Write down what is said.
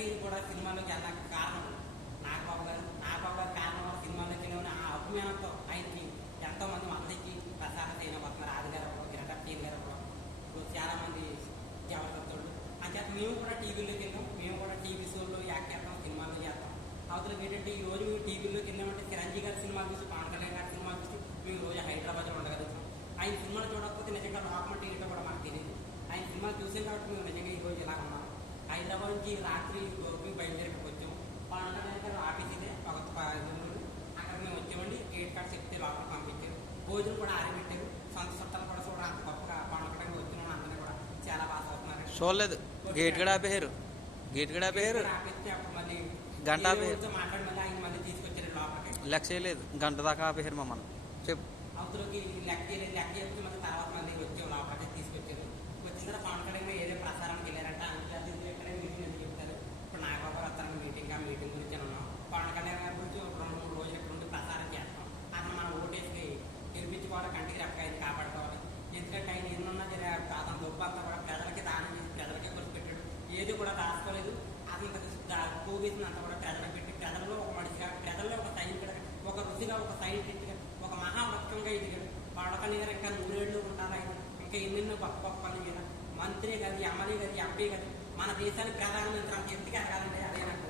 అందరికీ కూడా సినిమాలోకి వెళ్ళడానికి కారణం నాగబాబు గారు కారణం వల్ల సినిమాలోకి వెళ్ళిన ఆ అభిమానంతో ఆయనకి ఎంతో మంది మద్దతు ప్రసాద్ అయిన వస్తున్నారు. ఆది గారు కిరణ్ గారు ఇప్పుడు చాలా మంది జబర్దస్తులు అంచేత మేము కూడా టీవీలోకి వెళ్ళాం. మేము కూడా టీవీ షోల్లో యాక్ట్ చేస్తాం, సినిమాల్లో చేస్తాం. అవతలకి ఏంటంటే ఈ రోజు మేము టీవీలోకి వెళ్ళామంటే చిరంజీవి గారి సినిమా చూసి, పవన్ కళ్యాణ్ గారి సినిమా చూసి మేము రోజు హైదరాబాద్లో ఉండగలుగుతాం. ఆయన సినిమాలు చూడకపోతే నిజంగా లోకమంటే ఏంటో కూడా మాకు తెలియదు. ఆయన సినిమాలు చూసాం కాబట్టి మేము నిజంగా ఈ రోజు ఇలా ఉన్నాం. హైదరాబాద్ నుంచి రాత్రి గోపి బయలుదేరికి వచ్చాము. పవన్ కళ్యాణ్ గారు ఆఫీస్ ఇదే ఒక అక్కడ మేము వచ్చామండి. గేట్ కార్డ్ చెప్తే లోపల పంపించారు. భోజనం కూడా ఆరబెట్టారు. సొంత సొంతలు కూడా చూడ అంత గొప్పగా పవన్ కళ్యాణ్ వచ్చిన అందరూ కూడా చాలా బాగా చూస్తున్నారు. చూడలేదు, గేట్ కూడా ఆపేరు. ఆపేస్తే అప్పుడు మళ్ళీ గంట మాట్లాడి మళ్ళీ ఆయన మళ్ళీ తీసుకొచ్చారు లోపలికి. లెక్క చేయలేదు, గంట దాకా ఆపేరు మమ్మల్ని. చెప్పు. అవతలకి లెక్క చేస్తే మళ్ళీ తర్వాత మళ్ళీ వచ్చాం లోపలికి తీసుకొచ్చారు. వచ్చిన తర్వాత పవన్ కళ్యాణ్ ఏదో ప్రసారానికి వెళ్ళారంట. అంతర్జాతీయ ఎక్కడే మీటింగ్ ఎందుకు చెప్తారు. ఇప్పుడు నాగబాబు వస్తానికి మీటింగ్ గురించి ఉన్నాం. పవన్ కళ్యాణ్ గారి గురించి ఒక 2-3 రోజులు ఇక్కడ నుండి ప్రసారం చేస్తాం. అతను మనం ఓటేసి గెలిపించుకోవాలి, కంటికి రెక్కగా కాపాడుకోవాలి. ఎందుకంటే ఆయన ఎన్నున్నా అతను గొప్ప అంతా కూడా ప్రజలకి దానం చేసి ప్రజలకే ఖర్చు పెట్టాడు. ఏది కూడా దాచుకోలేదు. అతను పోగేసినంత కూడా ప్రజలకు పెట్టి ప్రజల్లో ఒక మనిషిగా, ప్రజల్లో ఒక సైనికుడిగా, ఒక రుచిగా, ఒక సైంటిస్ట్గా, ఒక మహావృక్షంగా ఎదిగాడు. పవన్ గారు ఇంకా 100 ఏళ్ళు ఉంటారు. ఆయన ఇంకా ఎన్నెన్నో గొప్ప గొప్ప పనుల మీద మంత్రి కానీ, ఎమ్మెల్యే కానీ, ఎంపీ కానీ మన దేశానికి ప్రధానమంత్రి అంత ఎందుకు ఎదగాలంటే అదే నాకు.